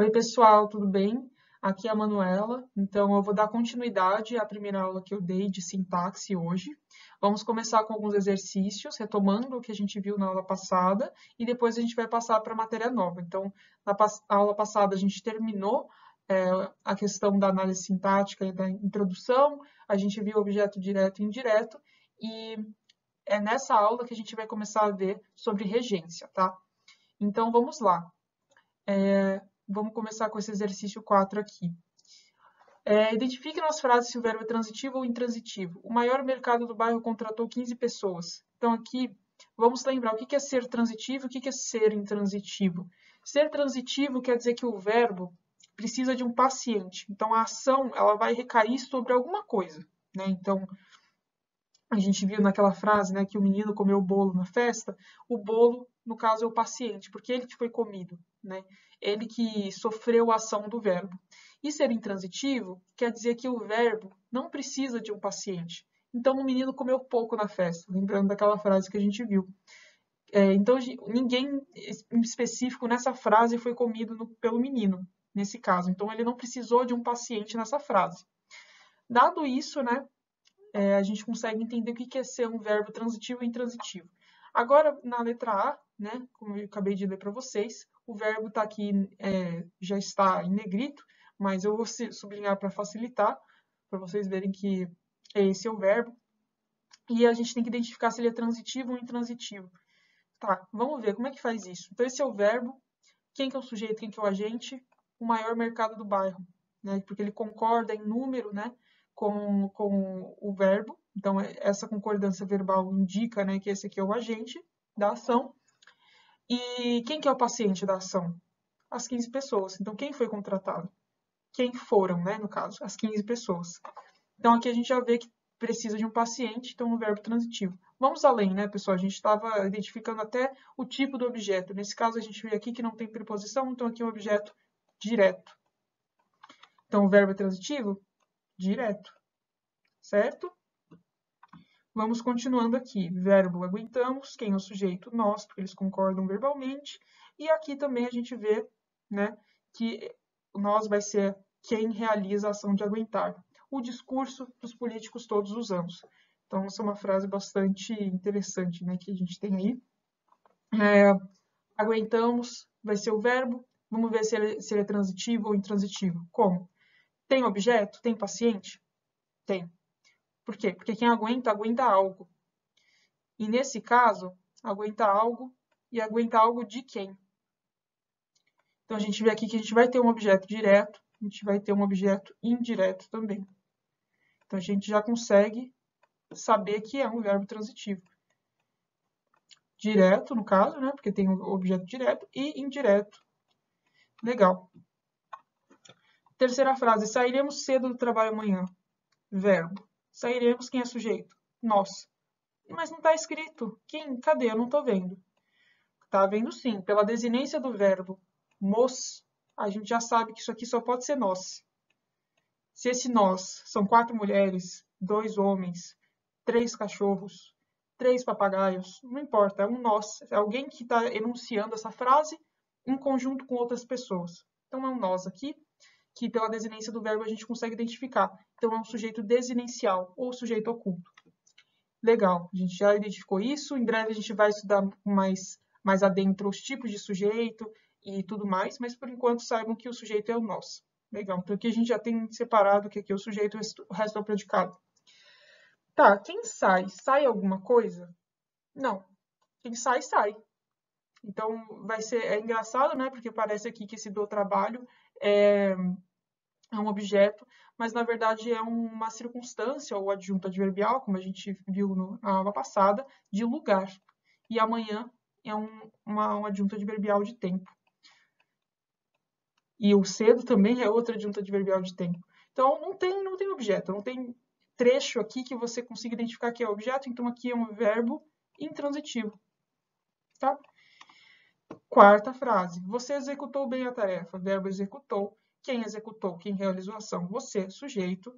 Oi, pessoal, tudo bem? Aqui é a Manuela. Então, eu vou dar continuidade à primeira aula que eu dei de sintaxe hoje. Vamos começar com alguns exercícios, retomando o que a gente viu na aula passada, e depois a gente vai passar para a matéria nova. Então, na aula passada, a gente terminou a questão da análise sintática e da introdução, a gente viu objeto direto e indireto, e é nessa aula que a gente vai começar a ver sobre regência, tá? Então, vamos lá. Vamos começar com esse exercício 4 aqui. Identifique nas frases se o verbo é transitivo ou intransitivo. O maior mercado do bairro contratou 15 pessoas. Então, aqui, vamos lembrar o que é ser transitivo e o que é ser intransitivo. Ser transitivo quer dizer que o verbo precisa de um paciente. Então, a ação ela vai recair sobre alguma coisa. Né? Então, a gente viu naquela frase, né, que o menino comeu o bolo na festa, o bolo, no caso, é o paciente, porque ele que foi comido, né? Ele que sofreu a ação do verbo. E ser intransitivo quer dizer que o verbo não precisa de um paciente. Então, o menino comeu pouco na festa, lembrando daquela frase que a gente viu. Então, ninguém em específico nessa frase foi comido pelo menino, nesse caso. Então, ele não precisou de um paciente nessa frase. Dado isso, né, a gente consegue entender o que é ser um verbo transitivo e intransitivo. Agora, na letra A, né, como eu acabei de ler para vocês, o verbo está aqui, já está em negrito, mas eu vou sublinhar para facilitar, para vocês verem que esse é o verbo. E a gente tem que identificar se ele é transitivo ou intransitivo. Tá, vamos ver como é que faz isso. Então, esse é o verbo. Quem que é o sujeito, quem que é o agente? O maior mercado do bairro, né? Porque ele concorda em número, né, com o verbo. Então, essa concordância verbal indica, né, que esse aqui é o agente da ação. E quem que é o paciente da ação? As 15 pessoas. Então, quem foi contratado? Quem foram, né, no caso? As 15 pessoas. Então, aqui a gente já vê que precisa de um paciente, então, no verbo transitivo. Vamos além, né, pessoal? A gente estava identificando até o tipo do objeto. Nesse caso, a gente vê aqui que não tem preposição, então aqui é um objeto direto. Então, o verbo é transitivo? Direto. Certo? Vamos continuando aqui. Verbo aguentamos, quem é o sujeito? Nós, porque eles concordam verbalmente. E aqui também a gente vê, né, que nós vai ser quem realiza a ação de aguentar. O discurso dos políticos todos os anos. Então, essa é uma frase bastante interessante, né, que a gente tem aí. Aguentamos vai ser o verbo. Vamos ver se ele é transitivo ou intransitivo. Como? Tem objeto? Tem paciente? Tem. Por quê? Porque quem aguenta, aguenta algo. E nesse caso, aguenta algo e aguenta algo de quem? Então, a gente vê aqui que a gente vai ter um objeto direto, a gente vai ter um objeto indireto também. Então, a gente já consegue saber que é um verbo transitivo. Direto, no caso, né? Porque tem o objeto direto e indireto. Legal. Terceira frase, sairemos cedo do trabalho amanhã. Verbo. Sairemos, quem é sujeito? Nós. Mas não está escrito. Quem? Cadê? Eu não estou vendo. Está vendo sim. Pela desinência do verbo mos, a gente já sabe que isso aqui só pode ser nós. Se esse nós são 4 mulheres, 2 homens, 3 cachorros, 3 papagaios, não importa, é um nós. É alguém que está enunciando essa frase em conjunto com outras pessoas. Então é um nós aqui, que pela desinência do verbo a gente consegue identificar. Então é um sujeito desinencial ou sujeito oculto. Legal, a gente já identificou isso. Em breve a gente vai estudar mais adentro os tipos de sujeito e tudo mais, mas por enquanto saibam que o sujeito é o nós. Legal, então aqui a gente já tem separado que aqui é o sujeito e o resto é o predicado. Tá, quem sai? Sai alguma coisa? Não. Quem sai, sai. Então é engraçado, né? Porque parece aqui que esse do trabalho é um objeto, mas na verdade é uma circunstância ou adjunto adverbial, como a gente viu na aula passada, de lugar. E amanhã é um adjunto adverbial de tempo. E o cedo também é outro adjunto adverbial de tempo. Então não tem objeto, não tem trecho aqui que você consiga identificar que é objeto, então aqui é um verbo intransitivo. Tá? Quarta frase. Você executou bem a tarefa. Verbo executou. Quem executou? Quem realizou a ação? Você, sujeito.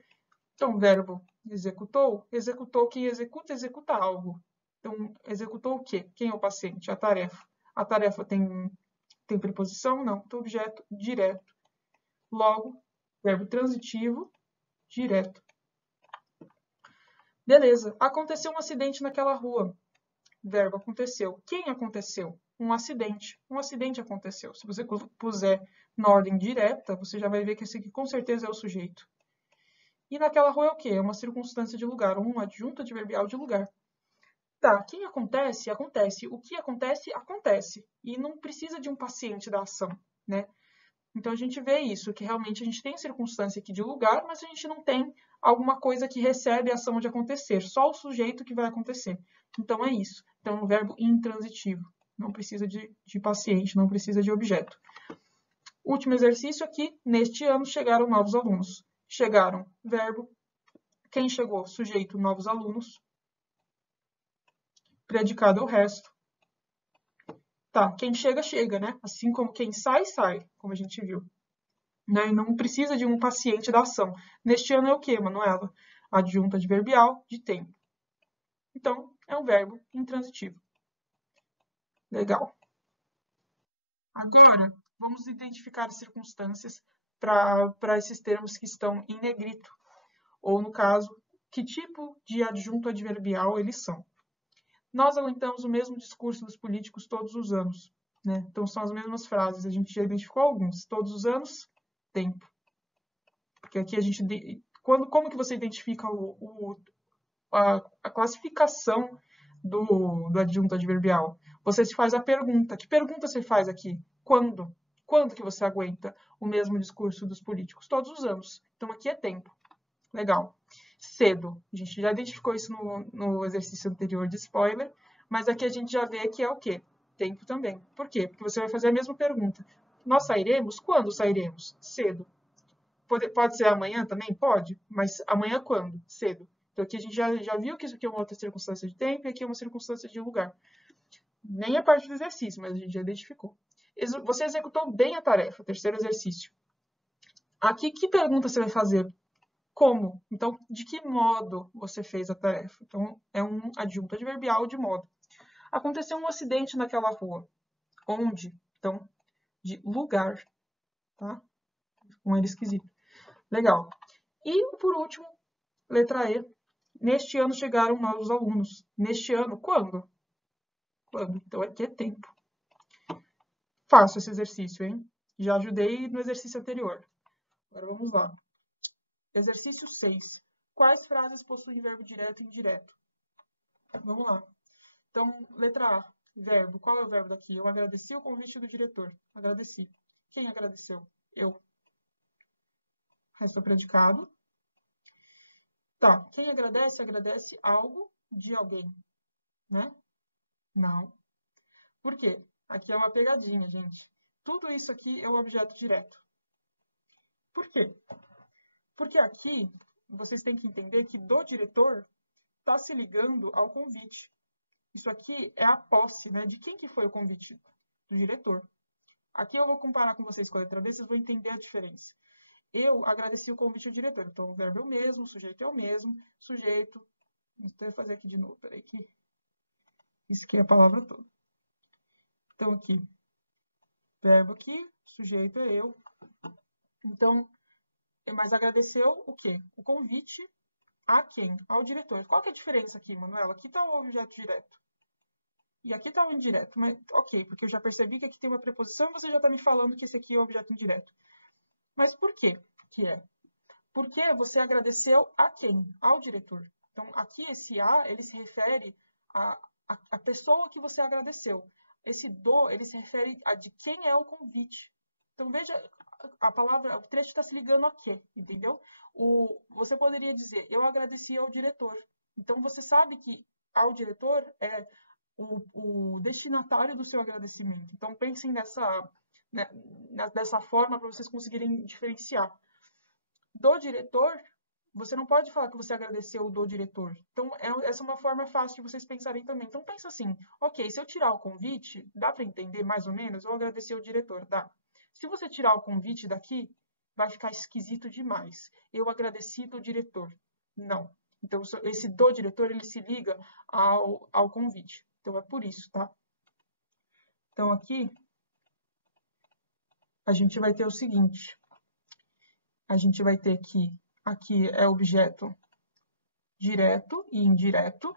Então, verbo executou. Executou, quem executa, executa algo. Então, executou o quê? Quem é o paciente? A tarefa. A tarefa tem Tem preposição? Não. Então, objeto direto. Logo, verbo transitivo, direto. Beleza. Aconteceu um acidente naquela rua. Verbo aconteceu. Quem aconteceu? Um acidente. Um acidente aconteceu. Se você puser na ordem direta, você já vai ver que esse aqui com certeza é o sujeito. E naquela rua é o quê? É uma circunstância de lugar, um adjunto adverbial de lugar. Tá, quem acontece, acontece. O que acontece, acontece. E não precisa de um paciente da ação, né? Então, a gente vê isso, que realmente a gente tem circunstância aqui de lugar, mas a gente não tem alguma coisa que recebe a ação de acontecer, só o sujeito que vai acontecer. Então, é isso. Então, é um verbo intransitivo. Não precisa de paciente, não precisa de objeto. Último exercício aqui. Neste ano chegaram novos alunos. Chegaram, verbo. Quem chegou? Sujeito, novos alunos. Predicado é o resto. Tá, quem chega, chega, né? Assim como quem sai, sai, como a gente viu. Né? E não precisa de um paciente da ação. Neste ano é o quê, Manuela? Adjunto adverbial de tempo. Então, é um verbo intransitivo. Legal. Agora, vamos identificar as circunstâncias para esses termos que estão em negrito. Ou, no caso, que tipo de adjunto adverbial eles são. Nós alentamos o mesmo discurso dos políticos todos os anos. Né? Então, são as mesmas frases. A gente já identificou alguns. Todos os anos, tempo. Porque aqui a gente... Como que você identifica a classificação do adjunto adverbial? Você se faz a pergunta. Que pergunta você faz aqui? Quando? Quando que você aguenta o mesmo discurso dos políticos? Todos os anos. Então, aqui é tempo. Legal. Cedo. A gente já identificou isso no exercício anterior de spoiler, mas aqui a gente já vê que é o quê? Tempo também. Por quê? Porque você vai fazer a mesma pergunta. Nós sairemos? Quando sairemos? Cedo. Pode ser amanhã também? Pode. Mas amanhã quando? Cedo. Então aqui a gente já viu que isso aqui é uma outra circunstância de tempo e aqui é uma circunstância de lugar. Nem é parte do exercício, mas a gente já identificou. Você executou bem a tarefa, terceiro exercício. Aqui, que pergunta você vai fazer? Como? Então, de que modo você fez a tarefa? Então, é um adjunto adverbial de modo. Aconteceu um acidente naquela rua. Onde? Então, de lugar. Tá? Com ele esquisito. Legal. E, por último, letra E. Neste ano chegaram novos alunos. Neste ano, quando? Quando? Então, aqui é tempo. Faço esse exercício, hein? Já ajudei no exercício anterior. Agora, vamos lá. Exercício 6. Quais frases possuem verbo direto e indireto? Vamos lá. Então, letra A, verbo. Qual é o verbo daqui? Eu agradeci o convite do diretor. Agradeci. Quem agradeceu? Eu. Resto predicado. Tá. Quem agradece, agradece algo de alguém, né? Não. Por quê? Aqui é uma pegadinha, gente. Tudo isso aqui é o objeto direto. Por quê? Porque aqui vocês têm que entender que do diretor está se ligando ao convite. Isso aqui é a posse, né? De quem que foi o convite? Do diretor. Aqui eu vou comparar com vocês com a letra B, vocês vão entender a diferença. Eu agradeci o convite ao diretor. Então, o verbo é o mesmo, o sujeito é o mesmo. Sujeito... Vou fazer aqui de novo, peraí que... Isso aqui é a palavra toda. Então, aqui. Verbo aqui, sujeito é eu. Então, mas agradeceu o quê? O convite a quem? Ao diretor. Qual que é a diferença aqui, Manuela? Aqui está o objeto direto. E aqui está o indireto. Mas, ok, porque eu já percebi que aqui tem uma preposição e você já está me falando que esse aqui é o objeto indireto. Mas por quê que é? Porque você agradeceu a quem? Ao diretor. Então, aqui esse a, ele se refere à pessoa que você agradeceu. Esse do, ele se refere a de quem é o convite. Então, veja, a palavra, o trecho está se ligando a quê, entendeu? Você poderia dizer, eu agradeci ao diretor. Então, você sabe que ao diretor é o destinatário do seu agradecimento. Então, pensem dessa forma para vocês conseguirem diferenciar. Do diretor, você não pode falar que você agradeceu do diretor. Então, essa é uma forma fácil de vocês pensarem também. Então, pensa assim, ok, se eu tirar o convite, dá para entender mais ou menos? Eu agradeci ao diretor, dá. Se você tirar o convite daqui, vai ficar esquisito demais. Eu agradeci do diretor. Não. Então, esse do diretor, ele se liga ao convite. Então, é por isso, tá? Então, aqui, a gente vai ter o seguinte. A gente vai ter que aqui é objeto direto e indireto.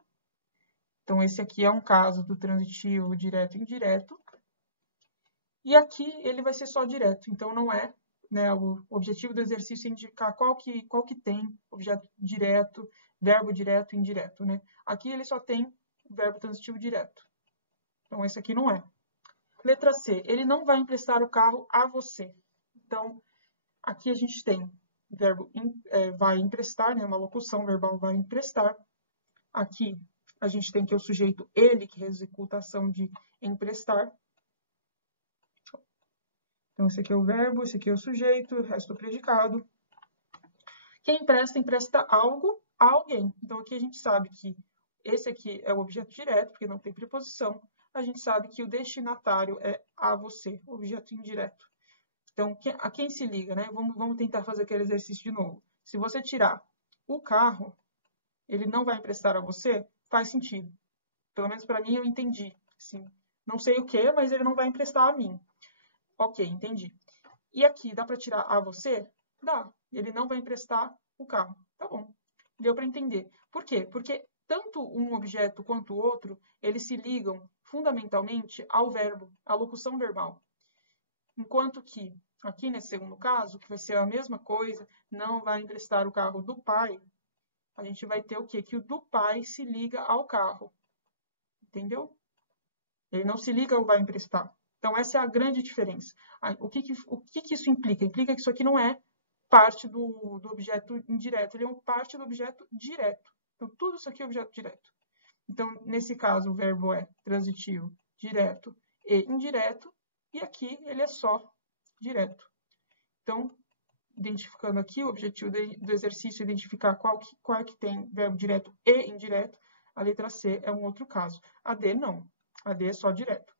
Então, esse aqui é um caso do transitivo direto e indireto. E aqui ele vai ser só direto, então não é, né, o objetivo do exercício é indicar qual que tem objeto direto, verbo direto e indireto, né? Aqui ele só tem o verbo transitivo direto. Então, esse aqui não é. Letra C, ele não vai emprestar o carro a você. Então, aqui a gente tem o verbo vai emprestar, né, uma locução verbal vai emprestar. Aqui a gente tem que o sujeito ele que executa a ação de emprestar. Então, esse aqui é o verbo, esse aqui é o sujeito, o resto do predicado. Quem empresta, empresta algo a alguém. Então, aqui a gente sabe que esse aqui é o objeto direto, porque não tem preposição. A gente sabe que o destinatário é a você, objeto indireto. Então, a quem se liga, né? Vamos tentar fazer aquele exercício de novo. Se você tirar o carro, ele não vai emprestar a você, faz sentido. Pelo menos para mim eu entendi. Assim, não sei o que, mas ele não vai emprestar a mim. Ok, entendi. E aqui, dá para tirar a você? Dá. Ele não vai emprestar o carro. Tá bom. Deu para entender. Por quê? Porque tanto um objeto quanto o outro, eles se ligam fundamentalmente ao verbo, à locução verbal. Enquanto que, aqui nesse segundo caso, que vai ser a mesma coisa, não vai emprestar o carro do pai, a gente vai ter o quê? Que o do pai se liga ao carro. Entendeu? Ele não se liga ao vai emprestar. Então, essa é a grande diferença. O que isso implica? Implica que isso aqui não é parte do objeto indireto, ele é uma parte do objeto direto. Então, tudo isso aqui é objeto direto. Então, nesse caso, o verbo é transitivo, direto e indireto, e aqui ele é só direto. Então, identificando aqui o objetivo do exercício, identificar qual que tem verbo direto e indireto, a letra C é um outro caso. A D, não. A D é só direto.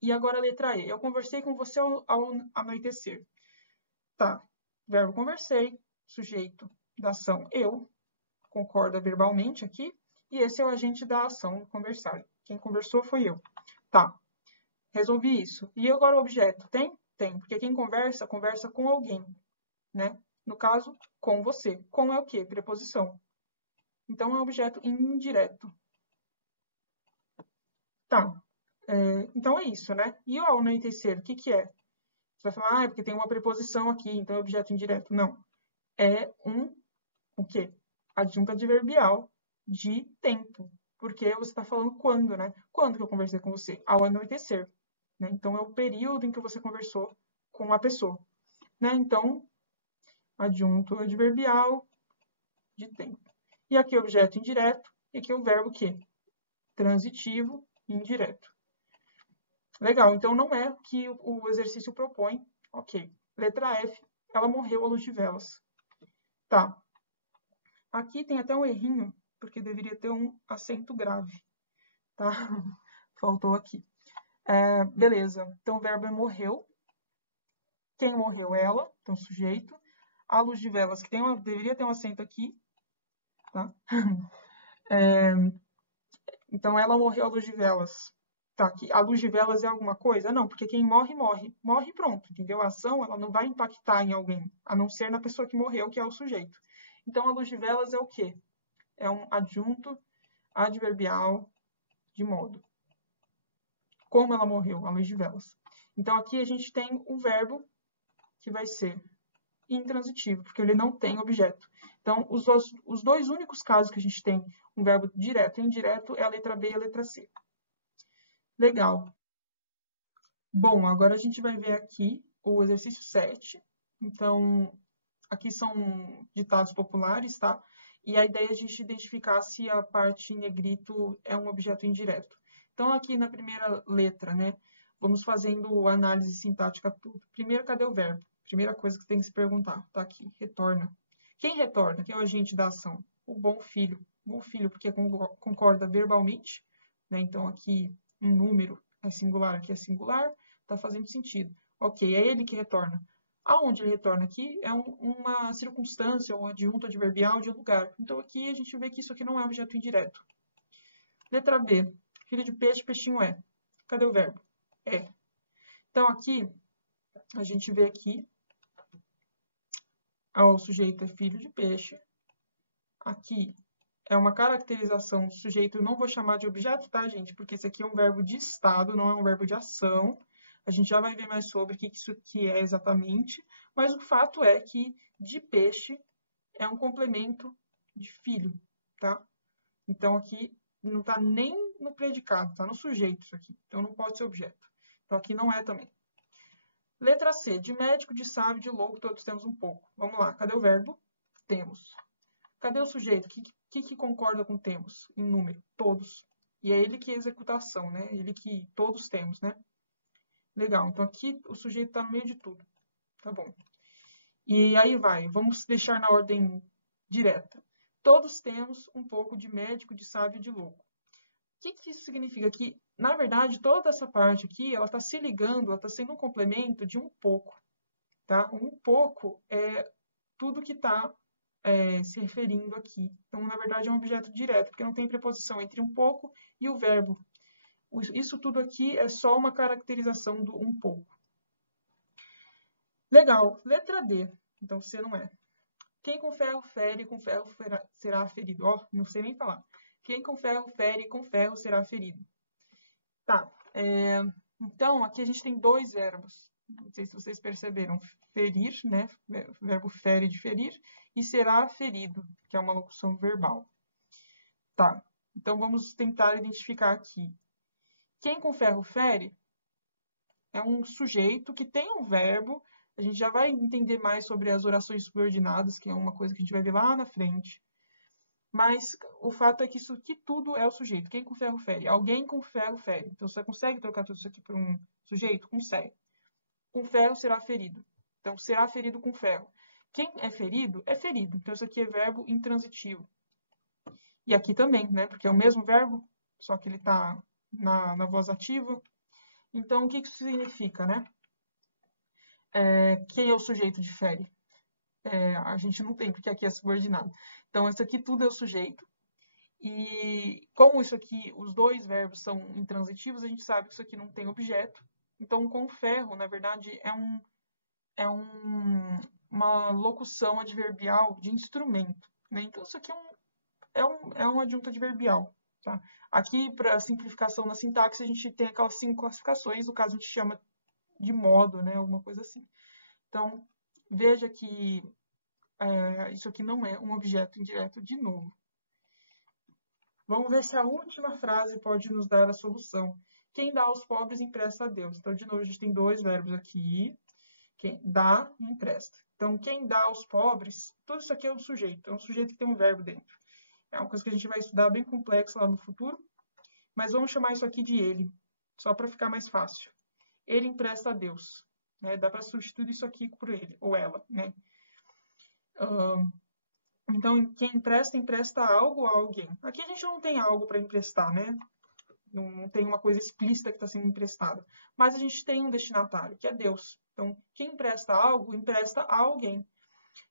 E agora a letra E. Eu conversei com você ao anoitecer. Tá. Verbo conversei, sujeito da ação eu, concorda verbalmente aqui, e esse é o agente da ação conversar. Quem conversou foi eu. Tá. Resolvi isso. E agora o objeto? Tem? Tem, porque quem conversa, conversa com alguém, né? No caso, com você. Com é o quê? Preposição. Então, é um objeto indireto. Tá. Então, é isso, né? E o anoitecer, o que é? Você vai falar, é porque tem uma preposição aqui, então é objeto indireto. Não. É o quê? Adjunto adverbial de tempo. Porque você está falando quando, né? Quando que eu conversei com você? Ao anoitecer. Né? Então, é o período em que você conversou com a pessoa. Né? Então, adjunto adverbial de tempo. E aqui é objeto indireto, e aqui é o verbo que? Transitivo e indireto. Legal, então não é o que o exercício propõe. Ok. Letra F, ela morreu à luz de velas. Tá. Aqui tem até um errinho, porque deveria ter um acento grave. Tá? Faltou aqui. Beleza. Então o verbo é morreu. Quem morreu? Ela. Então sujeito. A luz de velas, que deveria ter um acento aqui. Tá? Então ela morreu à luz de velas. Tá, que a luz de velas é alguma coisa? Não, porque quem morre, morre. Morre pronto, entendeu? A ação ela não vai impactar em alguém, a não ser na pessoa que morreu, que é o sujeito. Então, a luz de velas é o quê? É um adjunto adverbial de modo. Como ela morreu? A luz de velas. Então, aqui a gente tem o verbo que vai ser intransitivo, porque ele não tem objeto. Então, os dois únicos casos que a gente tem um verbo direto e indireto é a letra B e a letra C. Legal. Bom, agora a gente vai ver aqui o exercício 7. Então, aqui são ditados populares, tá? E a ideia é a gente identificar se a parte em negrito é um objeto indireto. Então, aqui na primeira letra, né? Vamos fazendo análise sintática tudo. Primeiro, cadê o verbo? Primeira coisa que tem que se perguntar. Tá aqui, retorna. Quem retorna? Quem é o agente da ação? O bom filho. Bom filho, porque concorda verbalmente, né? Então, aqui em número é singular, aqui é singular. Tá fazendo sentido. Ok, é ele que retorna. Aonde ele retorna aqui é uma circunstância, um adjunto adverbial de lugar. Então, aqui a gente vê que isso aqui não é objeto indireto. Letra B. Filho de peixe, peixinho é. Cadê o verbo? É. Então, aqui, a gente vê aqui, o sujeito é filho de peixe. Aqui é uma caracterização do sujeito, eu não vou chamar de objeto, tá, gente? Porque esse aqui é um verbo de estado, não é um verbo de ação. A gente já vai ver mais sobre o que isso aqui é exatamente, mas o fato é que de peixe é um complemento de filho, tá? Então, aqui não está nem no predicado, está no sujeito isso aqui. Então, não pode ser objeto. Então, aqui não é também. Letra C. De médico, de sábio, de louco, todos temos um pouco. Vamos lá. Cadê o verbo? Temos. Cadê o sujeito? O que concorda com temos em número? Todos. E é ele que executa a ação, né? Ele que todos temos, né? Legal. Então, aqui o sujeito está no meio de tudo. Tá bom. E aí vai. Vamos deixar na ordem direta. Todos temos um pouco de médico, de sábio e de louco. O que isso significa? Que, na verdade, toda essa parte aqui, ela está se ligando, ela está sendo um complemento de um pouco. Tá? Um pouco é tudo que está se referindo aqui. Então, na verdade, é um objeto direto, porque não tem preposição entre um pouco e o verbo. Isso tudo aqui é só uma caracterização do um pouco. Legal. Letra D. Então, C não é. Quem com ferro fere, com ferro será ferido. Ó, não sei nem falar. Quem com ferro fere, com ferro será ferido. Tá. Então, aqui a gente tem dois verbos. Não sei se vocês perceberam. Ferir, né? O verbo fere de ferir. E será ferido, que é uma locução verbal. Tá. Então, vamos tentar identificar aqui. Quem com ferro fere é um sujeito que tem um verbo. A gente já vai entender mais sobre as orações subordinadas, que é uma coisa que a gente vai ver lá na frente. Mas o fato é que isso aqui tudo é o sujeito. Quem com ferro fere? Alguém com ferro fere. Então, você consegue trocar tudo isso aqui por um sujeito? Consegue. Com ferro será ferido. Então, será ferido com ferro. Quem é ferido, é ferido. Então, isso aqui é verbo intransitivo. E aqui também, né? Porque é o mesmo verbo, só que ele está na voz ativa. Então, o que isso significa, né? Quem é o sujeito de fere? A gente não tem, porque aqui é subordinado. Então, isso aqui tudo é o sujeito. E como isso aqui, os dois verbos são intransitivos, a gente sabe que isso aqui não tem objeto. Então, com ferro, na verdade, uma locução adverbial de instrumento, né? Então, isso aqui é um adjunto adverbial. Tá? Aqui, para simplificação na sintaxe, a gente tem aquelas 5 classificações, no caso a gente chama de modo, né? Alguma coisa assim. Então, veja que isso aqui não é um objeto indireto de novo. Vamos ver se a última frase pode nos dar a solução. Quem dá aos pobres empresta a Deus. Então, de novo, a gente tem dois verbos aqui. Quem dá e empresta. Então, quem dá aos pobres, tudo isso aqui é um sujeito. É um sujeito que tem um verbo dentro. É uma coisa que a gente vai estudar bem complexa lá no futuro. Mas vamos chamar isso aqui de ele, só para ficar mais fácil. Ele empresta a Deus. Né? Dá para substituir isso aqui por ele, ou ela. Né? Então, quem empresta, empresta algo a alguém. Aqui a gente não tem algo para emprestar, né? Não tem uma coisa explícita que está sendo emprestada. Mas a gente tem um destinatário, que é Deus. Então, quem empresta algo, empresta a alguém.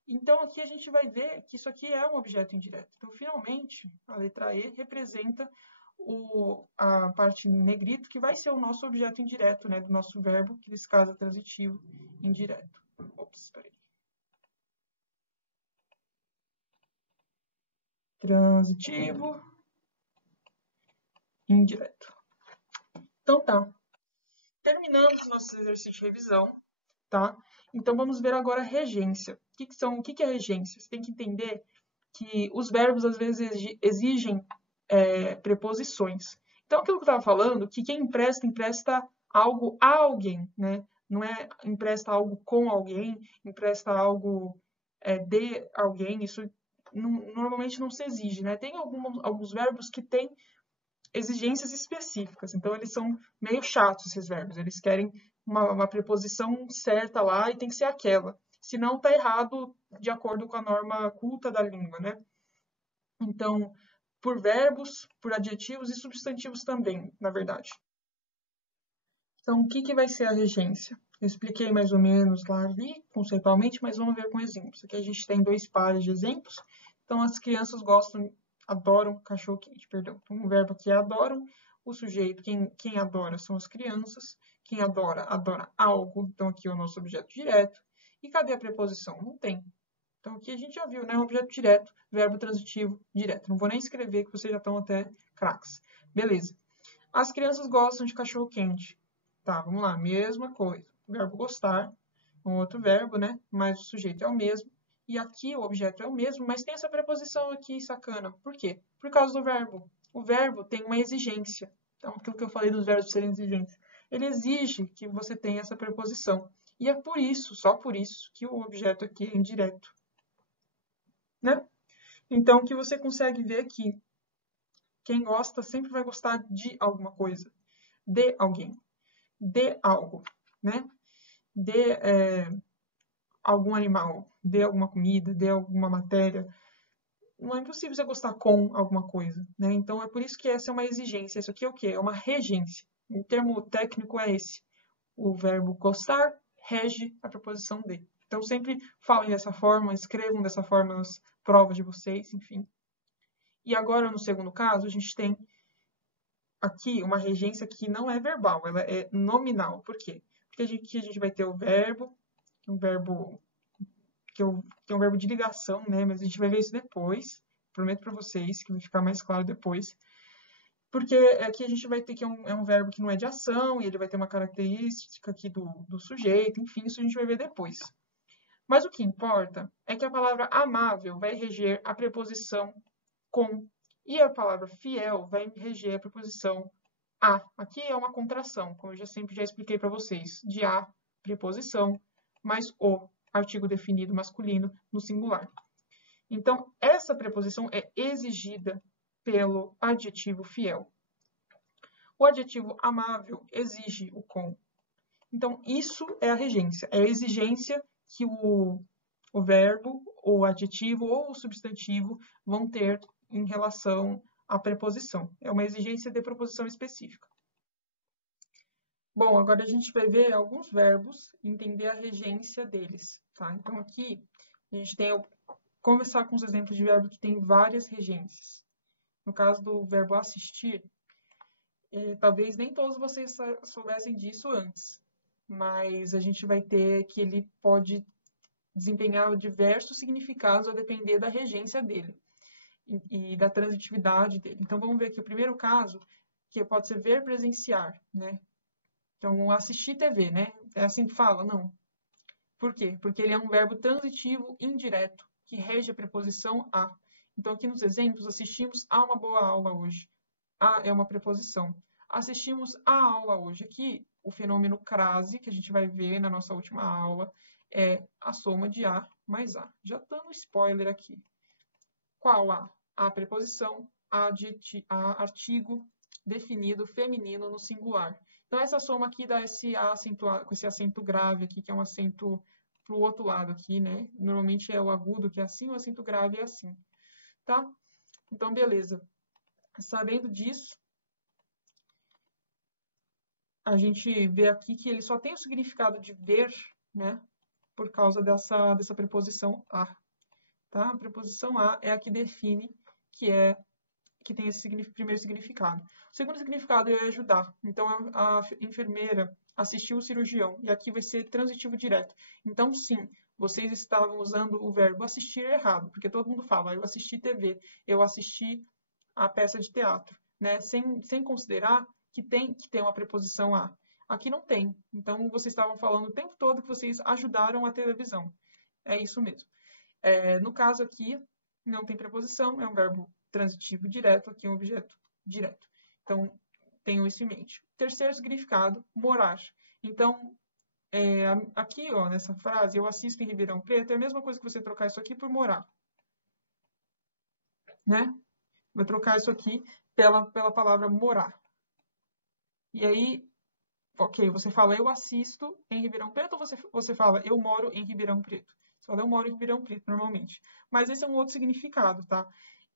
Então, aqui a gente vai ver que isso aqui é um objeto indireto. Então, finalmente, a letra E representa a parte em negrito, que vai ser o nosso objeto indireto, né? Do nosso verbo, que nesse caso é transitivo indireto. Ops, peraí. Transitivo indireto. Então tá. Terminamos os nossos exercícios de revisão, tá? Então vamos ver agora a regência. O que é regência? Você tem que entender que os verbos às vezes exigem preposições. Então aquilo que eu estava falando, que quem empresta algo a alguém, né? Não é empresta algo com alguém, empresta algo de alguém, isso normalmente não se exige, né? Tem alguns verbos que têm exigências específicas. Então, eles são meio chatos, esses verbos. Eles querem uma preposição certa lá e tem que ser aquela. Senão, está errado de acordo com a norma culta da língua, né? Então, por verbos, por adjetivos e substantivos também, na verdade. Então, o que vai ser a regência? Eu expliquei mais ou menos lá ali, conceitualmente, mas vamos ver com exemplos. Aqui a gente tem 2 pares de exemplos. Então, as crianças adoram cachorro quente, perdão. Então, o verbo aqui é adoram, o sujeito, quem adora são as crianças, Quem adora, adora algo. Então, aqui é o nosso objeto direto. E cadê a preposição? Não tem. Então, aqui a gente já viu, né? Um objeto direto, verbo transitivo direto. Não vou nem escrever, que vocês já estão até craques. Beleza. As crianças gostam de cachorro-quente. Tá, vamos lá. Mesma coisa. O verbo gostar, um outro verbo, né? Mas o sujeito é o mesmo. E aqui o objeto é o mesmo, mas tem essa preposição aqui, sacana. Por quê? Por causa do verbo. O verbo tem uma exigência. Então, aquilo que eu falei dos verbos serem exigentes. Ele exige que você tenha essa preposição. E é por isso, só por isso, que o objeto aqui é indireto. Né? Então, o que você consegue ver aqui, quem gosta sempre vai gostar de alguma coisa, de alguém, de algo, né? De algum animal, de alguma comida, de alguma matéria. Não é impossível você gostar com alguma coisa, né? Então, é por isso que essa é uma exigência. Isso aqui é o quê? É uma regência. O termo técnico é esse. O verbo gostar rege a preposição de. Então, sempre falem dessa forma, escrevam dessa forma nas provas de vocês, enfim. E agora, no segundo caso, a gente tem aqui uma regência que não é verbal, ela é nominal. Por quê? Porque aqui a gente vai ter o verbo, um verbo que é um verbo de ligação, né? Mas a gente vai ver isso depois. Prometo para vocês que vai ficar mais claro depois. Porque aqui a gente vai ter que é um verbo que não é de ação, e ele vai ter uma característica aqui do sujeito, enfim, isso a gente vai ver depois. Mas o que importa é que a palavra amável vai reger a preposição com, e a palavra fiel vai reger a preposição a. Aqui é uma contração, como eu sempre já expliquei para vocês, de a, preposição, mais o, artigo definido masculino no singular. Então, essa preposição é exigida pelo adjetivo fiel. O adjetivo amável exige o com. Então, isso é a regência, é a exigência que o verbo, o adjetivo ou o substantivo vão ter em relação à preposição. É uma exigência de preposição específica. Bom, agora a gente vai ver alguns verbos e entender a regência deles, tá? Então, aqui a gente tem começar com os exemplos de verbo que tem várias regências. No caso do verbo assistir, talvez nem todos vocês soubessem disso antes, mas a gente vai ter que ele pode desempenhar diversos significados a depender da regência dele e da transitividade dele. Então, vamos ver aqui o primeiro caso, que pode ser ver presenciar, né? Então, assistir TV, né? É assim que fala? Não. Por quê? Porque ele é um verbo transitivo indireto, que rege a preposição a. Então, aqui nos exemplos, assistimos a uma boa aula hoje. A é uma preposição. Assistimos a aula hoje. Aqui, o fenômeno crase, que a gente vai ver na nossa última aula, é a soma de a mais a. Já dando spoiler aqui. Qual a? A preposição, a artigo definido feminino no singular. Então, essa soma aqui dá esse a acentuado, com esse acento grave aqui, que é um acento para o outro lado aqui, né? Normalmente é o agudo que é assim, o acento grave é assim, tá? Então, beleza. Sabendo disso, a gente vê aqui que ele só tem o significado de ver, né? Por causa dessa preposição a, tá? A preposição a é a que define que tem esse primeiro significado. O segundo significado é ajudar. Então, a enfermeira assistiu o cirurgião. E aqui vai ser transitivo direto. Então, sim, vocês estavam usando o verbo assistir errado. Porque todo mundo fala, eu assisti TV, eu assisti a peça de teatro. Né? Sem considerar que tem que ter uma preposição a. Aqui não tem. Então, vocês estavam falando o tempo todo que vocês ajudaram a televisão. É isso mesmo. No caso aqui, não tem preposição, é um verbo transitivo direto, aqui é um objeto direto. Então, tenham isso em mente. Terceiro significado, morar. Então, aqui, ó, nessa frase, eu assisto em Ribeirão Preto, é a mesma coisa que você trocar isso aqui por morar. Né? Vou trocar isso aqui pela palavra morar. E aí, ok, você fala eu assisto em Ribeirão Preto ou você fala eu moro em Ribeirão Preto? Você fala eu moro em Ribeirão Preto, normalmente. Mas esse é um outro significado, tá?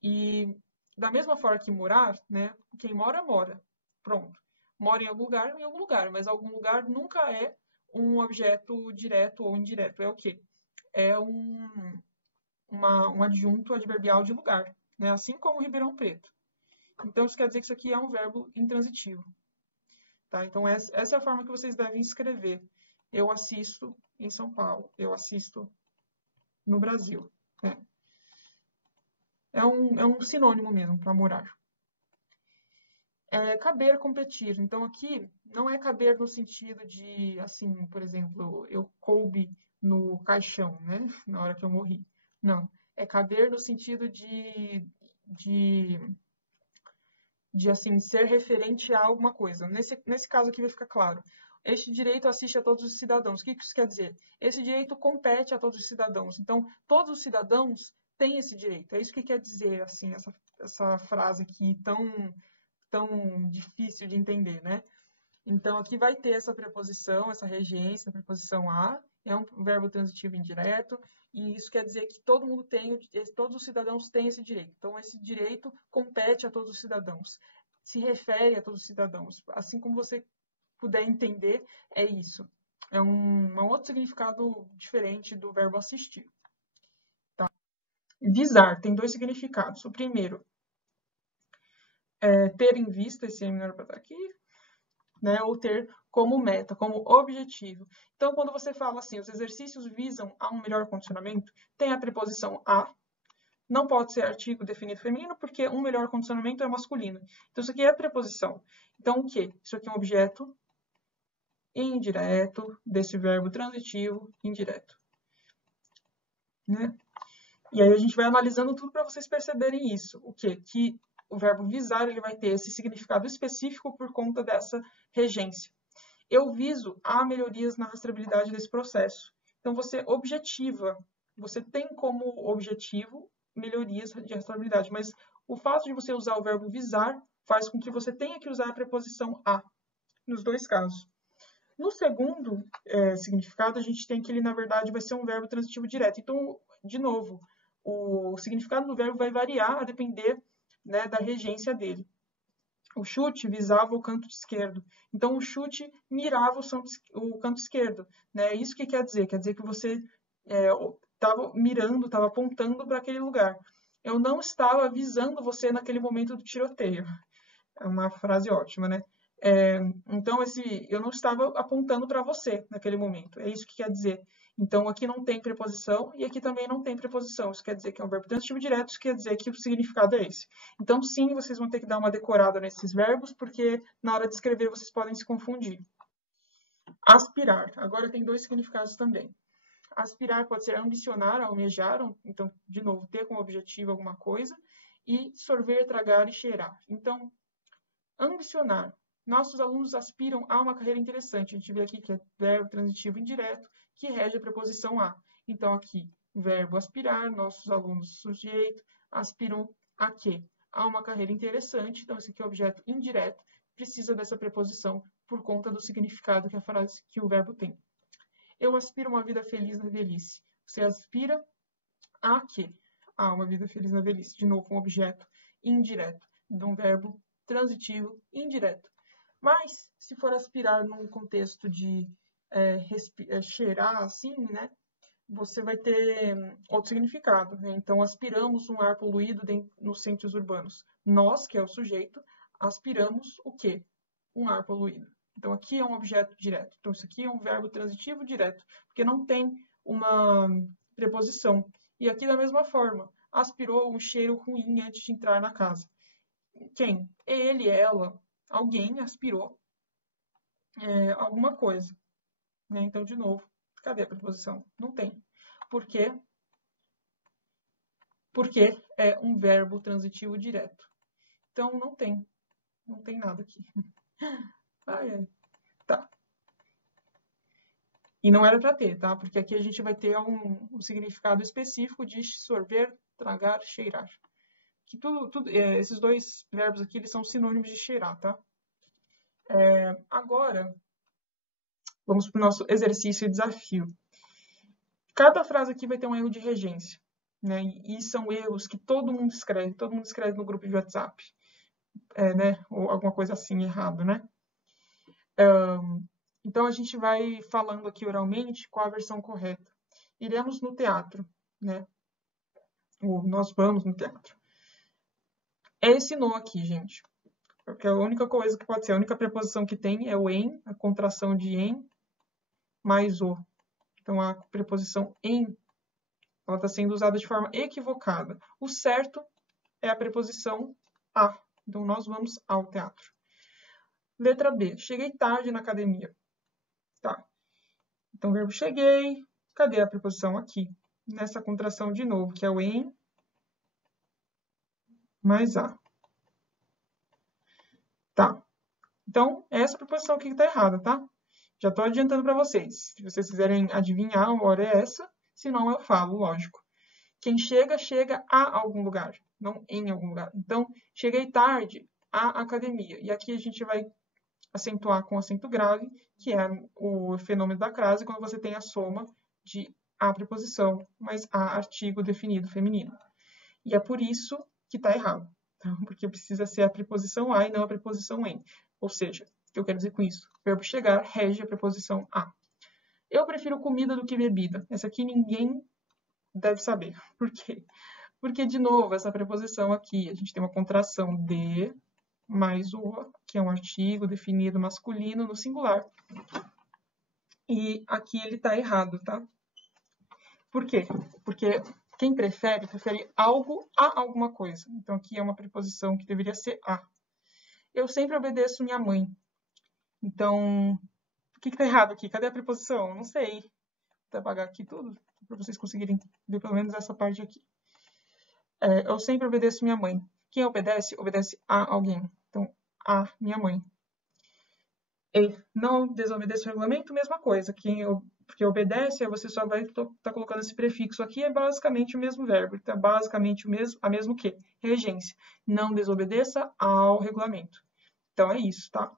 E da mesma forma que morar, né? Quem mora, mora. Pronto. Mora em algum lugar, mas algum lugar nunca é um objeto direto ou indireto. É o quê? É um adjunto adverbial de lugar, né? Assim como Ribeirão Preto. Então, isso quer dizer que isso aqui é um verbo intransitivo. tá? Então, essa é a forma que vocês devem escrever. Eu assisto em São Paulo, eu assisto no Brasil, né? É um sinônimo mesmo para morar. Caber, competir. Então, aqui não é caber no sentido de, assim, por exemplo, eu coube no caixão, né? Na hora que eu morri. Não. É caber no sentido de assim, ser referente a alguma coisa. Nesse caso aqui vai ficar claro. Este direito assiste a todos os cidadãos. O que isso quer dizer? Esse direito compete a todos os cidadãos. Então, todos os cidadãos têm esse direito. É isso que quer dizer, assim, essa frase aqui tão difícil de entender, né? Então, aqui vai ter essa preposição, essa regência, a preposição a, é um verbo transitivo indireto, e isso quer dizer que todo mundo tem, todos os cidadãos têm esse direito. Então, esse direito compete a todos os cidadãos, se refere a todos os cidadãos. Assim como você puder entender, é isso. É um outro significado diferente do verbo assistir. Tá? Visar tem dois significados. O primeiro é ter em vista, esse é melhor para estar aqui, né, ou ter como meta, como objetivo. Então, quando você fala assim, os exercícios visam a um melhor condicionamento, tem a preposição a, não pode ser artigo definido feminino, porque um melhor condicionamento é masculino. Então, isso aqui é a preposição. Então, o quê? Isso aqui é um objeto indireto desse verbo transitivo indireto. Né? E aí a gente vai analisando tudo para vocês perceberem isso. O quê? Que o verbo visar ele vai ter esse significado específico por conta dessa regência. Eu viso a melhorias na rastreabilidade desse processo. Então, você objetiva, você tem como objetivo melhorias de rastreabilidade, mas o fato de você usar o verbo visar faz com que você tenha que usar a preposição a, nos dois casos. No segundo significado, a gente tem que ele, na verdade, vai ser um verbo transitivo direto. Então, de novo, o significado do verbo vai variar a depender, né, da regência dele. O chute visava o canto esquerdo. Então, o chute mirava o canto esquerdo. Né? Isso que quer dizer? Quer dizer que você estava mirando, estava apontando para aquele lugar. Eu não estava avisando você naquele momento do tiroteio. É uma frase ótima, né? Então, eu não estava apontando para você naquele momento. É isso que quer dizer. Então, aqui não tem preposição e aqui também não tem preposição. Isso quer dizer que é um verbo transitivo direto, isso quer dizer que o significado é esse. Então, sim, vocês vão ter que dar uma decorada nesses verbos, porque na hora de escrever vocês podem se confundir. Aspirar. Agora tem dois significados também. Aspirar pode ser ambicionar, almejar, então, de novo, ter como objetivo alguma coisa, e sorver, tragar e cheirar. Então, ambicionar. Nossos alunos aspiram a uma carreira interessante. A gente vê aqui que é verbo transitivo indireto, que rege a preposição a. Então, aqui, verbo aspirar, nossos alunos sujeito, aspiram a quê? A uma carreira interessante. Então, esse aqui é objeto indireto, precisa dessa preposição por conta do significado que a frase, que o verbo tem. Eu aspiro a uma vida feliz na velhice. Você aspira a quê? A uma vida feliz na velhice. De novo, um objeto indireto de um verbo transitivo indireto. Mas, se for aspirar num contexto de cheirar assim, né, você vai ter outro significado. Né? Então, aspiramos um ar poluído nos centros urbanos. Nós, que é o sujeito, aspiramos o quê? Um ar poluído. Então, aqui é um objeto direto. Então, isso aqui é um verbo transitivo direto, porque não tem uma preposição. E aqui, da mesma forma, aspirou um cheiro ruim antes de entrar na casa. Quem? Ele, ela, alguém aspirou alguma coisa. Né? Então, de novo, cadê a preposição? Não tem. Por quê? Porque é um verbo transitivo direto. Então, não tem. Não tem nada aqui. Tá. E não era para ter, tá? Porque aqui a gente vai ter um significado específico de sorver, tragar, cheirar. Que esses dois verbos aqui eles são sinônimos de cheirar, tá? Agora, vamos para o nosso exercício e desafio. Cada frase aqui vai ter um erro de regência, né? E são erros que todo mundo escreve no grupo de WhatsApp, né? Ou alguma coisa assim errado, né? Então a gente vai falando aqui oralmente qual a versão correta. Iremos no teatro, né? Ou nós vamos no teatro. É esse no aqui, gente. Porque a única coisa que pode ser, a única preposição que tem é o em, a contração de em, mais o. Então, a preposição em, ela está sendo usada de forma equivocada. O certo é a preposição a. Então, nós vamos ao teatro. Letra B. Cheguei tarde na academia. Tá. Então, o verbo cheguei. Cadê a preposição aqui? Nessa contração de novo, que é o em mais a. Tá. Então, essa preposição aqui que está errada, tá? Já estou adiantando para vocês. Se vocês quiserem adivinhar, a hora é essa. Se não, eu falo, lógico. Quem chega, chega a algum lugar, não em algum lugar. Então, cheguei tarde à academia. E aqui a gente vai acentuar com acento grave, que é o fenômeno da crase, quando você tem a soma de a preposição mais a artigo definido feminino. E é por isso que está errado, tá? Porque precisa ser a preposição a e não a preposição em. Ou seja, o que eu quero dizer com isso? O verbo chegar rege a preposição a. Eu prefiro comida do que bebida. Essa aqui ninguém deve saber. Por quê? Porque, de novo, essa preposição aqui, a gente tem uma contração de mais o, que é um artigo definido masculino no singular. E aqui ele está errado, tá? Por quê? Porque quem prefere algo a alguma coisa. Então, aqui é uma preposição que deveria ser a. Eu sempre obedeço minha mãe. Então, o que está errado aqui? Cadê a preposição? Não sei. Vou apagar aqui tudo, para vocês conseguirem ver pelo menos essa parte aqui. Eu sempre obedeço minha mãe. Quem obedece, obedece a alguém. Então, a minha mãe. E não desobedeço o regulamento, mesma coisa. Porque obedece, aí você só vai estar colocando esse prefixo aqui, é basicamente o mesmo verbo. Então, é basicamente a mesmo que? Regência. Não desobedeça ao regulamento. Então, é isso, tá?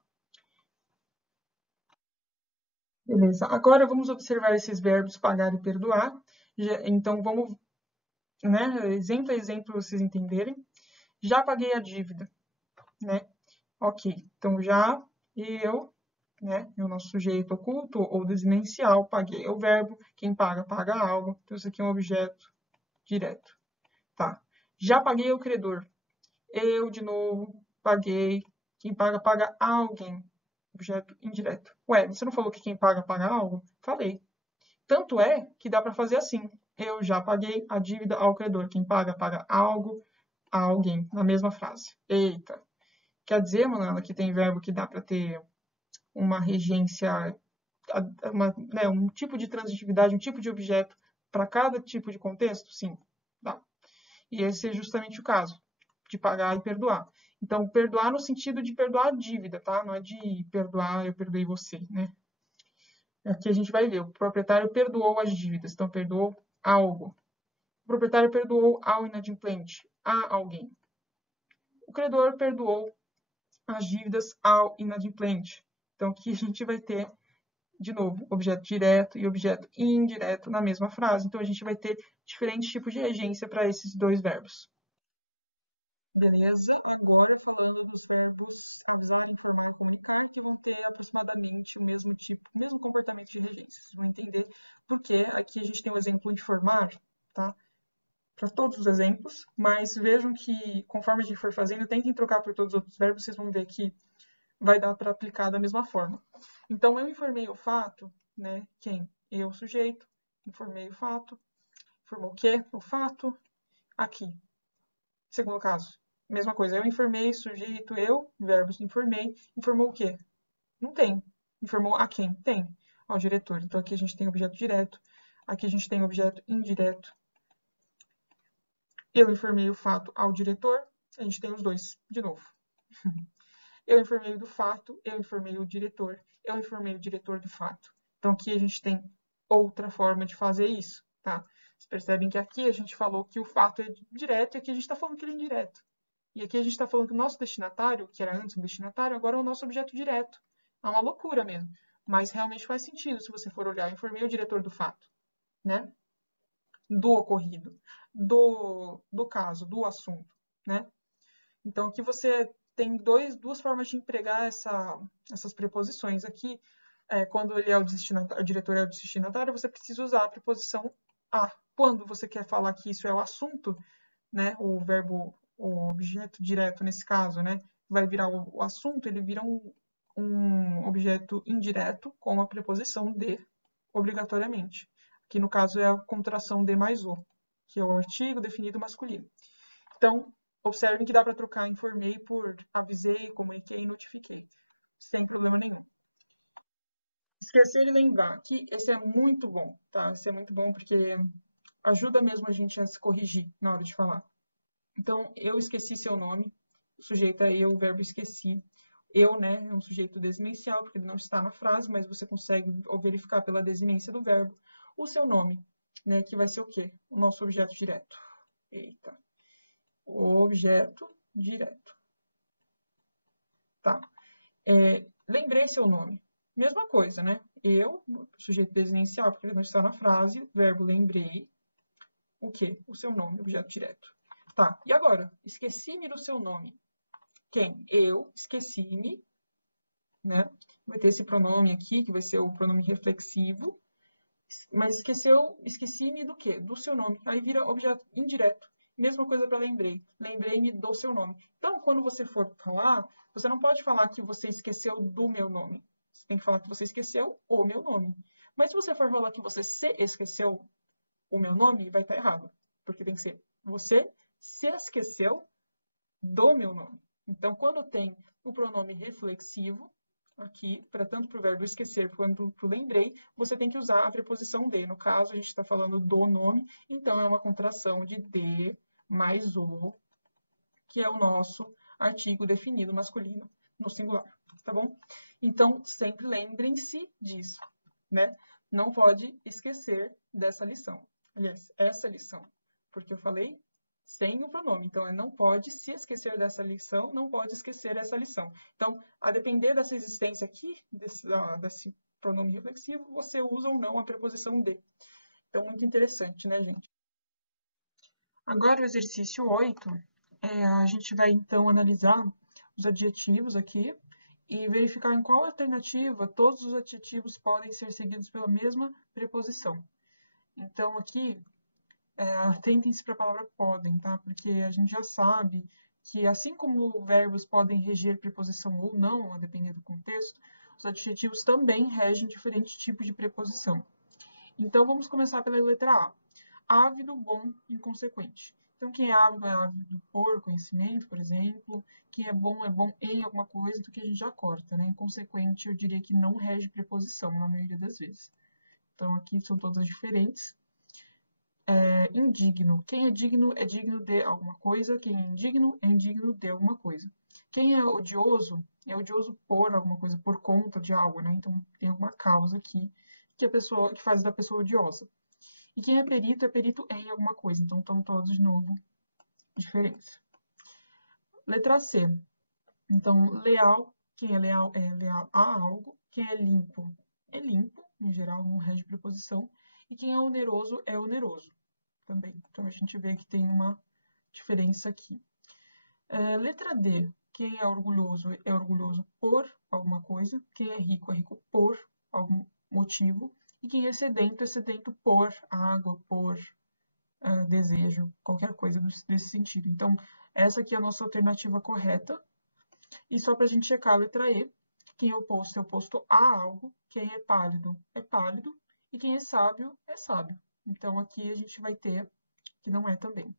Beleza. Agora, vamos observar esses verbos pagar e perdoar. Então, vamos, né, exemplo a exemplo, vocês entenderem. Já paguei a dívida, né? Ok. Então, já eu, né, o nosso sujeito oculto ou desinencial, paguei o verbo, quem paga, paga algo. Então, isso aqui é um objeto direto. Tá. Já paguei o credor. Eu, de novo, paguei. Quem paga, paga alguém. Objeto indireto. Ué, você não falou que quem paga, paga algo? Falei. Tanto é que dá para fazer assim. Eu já paguei a dívida ao credor. Quem paga, paga algo a alguém. Na mesma frase. Eita. Quer dizer, Manuela, que tem verbo que dá para ter uma regência, né, um tipo de transitividade, um tipo de objeto para cada tipo de contexto? Sim, dá. E esse é justamente o caso, de pagar e perdoar. Então, perdoar no sentido de perdoar a dívida, tá? Não é de perdoar, eu perdoei você, né? Aqui a gente vai ver, o proprietário perdoou as dívidas, então perdoou algo. O proprietário perdoou ao inadimplente, a alguém. O credor perdoou as dívidas ao inadimplente. Então, aqui a gente vai ter, de novo, objeto direto e objeto indireto na mesma frase. Então, a gente vai ter diferentes tipos de regência para esses dois verbos. Beleza? Agora, falando dos verbos avisar, informar, comunicar, que vão ter aproximadamente o mesmo tipo, o mesmo comportamento de regência. Vocês vão entender porque aqui a gente tem o exemplo informar, tá? Para todos os exemplos, mas vejam que, conforme a gente for fazendo, tentem trocar por todos os outros verbos, vocês vão ver que vai dar para aplicar da mesma forma. Então, eu informei o fato, né? Quem? Eu, sujeito, informei o fato. Informou o quê? O fato. Aqui. Segundo caso, mesma coisa. Eu informei, sujeito, eu, verbos informei. Informou o quê? Não tem. Informou a quem? Tem. Ao diretor. Então, aqui a gente tem objeto direto. Aqui a gente tem objeto indireto. Eu informei o fato ao diretor. A gente tem os dois de novo. Eu informei do fato, eu informei o diretor, eu informei o diretor do fato. Então, aqui a gente tem outra forma de fazer isso, tá? Vocês percebem que aqui a gente falou que o fato é direto e aqui a gente está falando que ele é indireto. E aqui a gente está falando que o nosso destinatário, que era antes um destinatário, agora é o nosso objeto direto. É uma loucura mesmo. Mas realmente faz sentido se você for olhar. Eu informei o diretor do fato, né? Do ocorrido, do caso, do assunto, né? Então, aqui você tem duas formas de empregar essas preposições. Aqui, quando ele é o diretor é o destinatário, você precisa usar a preposição a. Quando você quer falar que isso é o assunto, né, o verbo, o objeto direto nesse caso, né, vai virar o assunto, ele vira um objeto indireto com a preposição de, obrigatoriamente. Que no caso é a contração de mais o, que é o artigo definido masculino. Então, observem que dá para trocar informei por avisei, comuniquei e notifiquei, sem problema nenhum. Esquecer e lembrar, que esse é muito bom, tá? Esse é muito bom porque ajuda mesmo a gente a se corrigir na hora de falar. Então, eu esqueci seu nome, o sujeito é eu, o verbo esqueci. Eu, né, é um sujeito desinencial, porque ele não está na frase, mas você consegue verificar pela desinência do verbo. O seu nome, né, que vai ser o quê? O nosso objeto direto. Eita. O objeto direto. Tá. Lembrei seu nome. Mesma coisa, né? Eu, sujeito desinencial, porque ele não está na frase, verbo lembrei. O quê? O seu nome, objeto direto. Tá, e agora? Esqueci-me do seu nome. Quem? Eu, esqueci-me, né? Vai ter esse pronome aqui, que vai ser o pronome reflexivo. Mas esqueci-me do quê? Do seu nome. Aí vira objeto indireto. Mesma coisa para lembrei. Lembrei-me do seu nome. Então, quando você for falar, você não pode falar que você esqueceu do meu nome. Você tem que falar que você esqueceu o meu nome. Mas se você for falar que você se esqueceu o meu nome, vai estar errado. Porque tem que ser você se esqueceu do meu nome. Então, quando tem o pronome reflexivo, aqui, tanto para o verbo esquecer quanto para o lembrei, você tem que usar a preposição de. No caso, a gente está falando do nome, então é uma contração de de mais o, que é o nosso artigo definido masculino no singular, tá bom? Então, sempre lembrem-se disso, né? Não pode esquecer dessa lição. Aliás, essa lição, porque eu falei sem o pronome. Então, não pode se esquecer dessa lição, não pode esquecer essa lição. Então, a depender dessa existência aqui, desse pronome reflexivo, você usa ou não a preposição de. Então, muito interessante, né, gente? Agora, o exercício 8, a gente vai, então, analisar os adjetivos aqui e verificar em qual alternativa todos os adjetivos podem ser seguidos pela mesma preposição. Então, aqui, atentem-se para a palavra podem, tá? Porque a gente já sabe que, assim como verbos podem reger preposição ou não, a depender do contexto, os adjetivos também regem diferentes tipos de preposição. Então, vamos começar pela letra A. Ávido, bom, inconsequente. Então, quem é ávido por conhecimento, por exemplo. Quem é bom em alguma coisa, do que a gente já corta, né? Inconsequente, eu diria que não rege preposição, na maioria das vezes. Então, aqui são todas diferentes. Indigno. Quem é digno de alguma coisa. Quem é indigno de alguma coisa. Quem é odioso por alguma coisa, por conta de algo, né? Então, tem alguma causa aqui que faz da pessoa odiosa. E quem é perito em alguma coisa. Então, estão todos, de novo, diferentes. Letra C. Então, leal. Quem é leal a algo. Quem é limpo, em geral, não rege preposição. E quem é oneroso também. Então, a gente vê que tem uma diferença aqui. Letra D. Quem é orgulhoso por alguma coisa. Quem é rico por algum motivo. E quem é sedento por água, por desejo, qualquer coisa desse sentido. Então, essa aqui é a nossa alternativa correta. E só para a gente checar a letra E, quem é oposto a algo. Quem é pálido. E quem é sábio. Então, aqui a gente vai ter que não é também.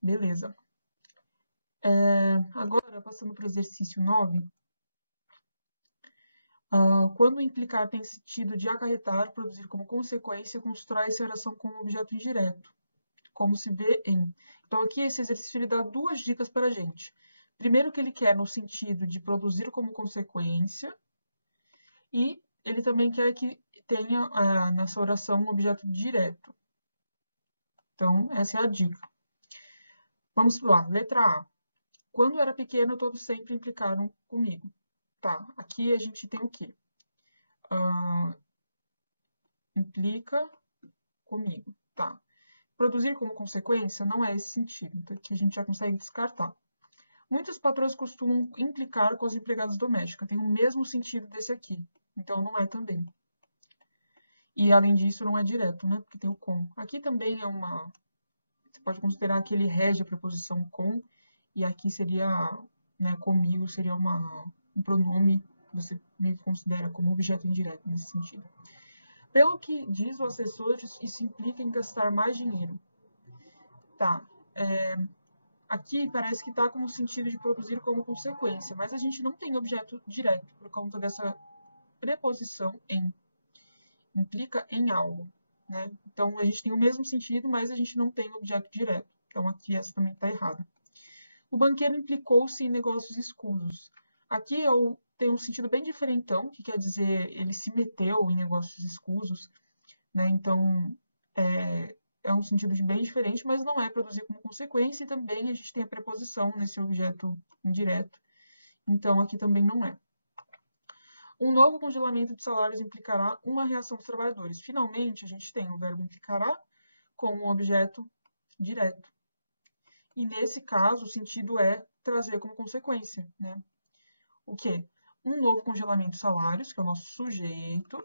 Beleza. Agora, passando para o exercício 9. Quando implicar tem sentido de acarretar, produzir como consequência, constrói-se a oração com um objeto indireto, como se vê em. Então, aqui esse exercício ele dá duas dicas para a gente. Primeiro, que ele quer no sentido de produzir como consequência, e ele também quer que tenha nessa oração um objeto direto. Então, essa é a dica. Vamos lá, letra A. Quando era pequeno, todos sempre implicaram comigo. Tá, aqui a gente tem o quê? Implica comigo, tá. Produzir como consequência não é esse sentido, então aqui a gente já consegue descartar. Muitos patrões costumam implicar com as empregadas domésticas, tem o mesmo sentido desse aqui, então não é também. E além disso não é direto, né, porque tem o com. Aqui também é você pode considerar que ele rege a preposição com, e aqui seria né? Comigo seria um pronome que você me considera como objeto indireto nesse sentido. Pelo que diz o assessor, isso implica em gastar mais dinheiro. Tá. Aqui parece que está com o sentido de produzir como consequência, mas a gente não tem objeto direto por conta dessa preposição em. Implica em algo, né? Então, a gente tem o mesmo sentido, mas a gente não tem objeto direto. Então, aqui essa também está errada. O banqueiro implicou-se em negócios escusos. Aqui tem um sentido bem diferentão, que quer dizer ele se meteu em negócios escusos, né? Então, é um sentido bem diferente, mas não é produzir como consequência, e também a gente tem a preposição nesse objeto indireto. Então, aqui também não é. Um novo congelamento de salários implicará uma reação dos trabalhadores. Finalmente, a gente tem o verbo implicará como um objeto direto. E nesse caso, o sentido é trazer como consequência, né? O quê? Um novo congelamento de salários, que é o nosso sujeito,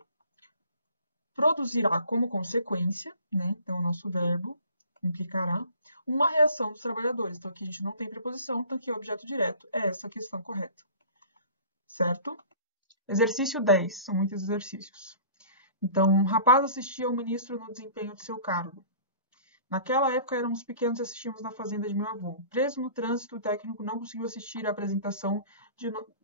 produzirá como consequência, né? Então, o nosso verbo implicará uma reação dos trabalhadores. Então, aqui a gente não tem preposição, então aqui é objeto direto. É essa a questão correta. Certo? Exercício 10, são muitos exercícios. Então, um rapaz assistia ao ministro no desempenho de seu cargo. Naquela época, éramos pequenos e assistíamos na fazenda de meu avô. Preso no trânsito, o técnico não conseguiu assistir à apresentação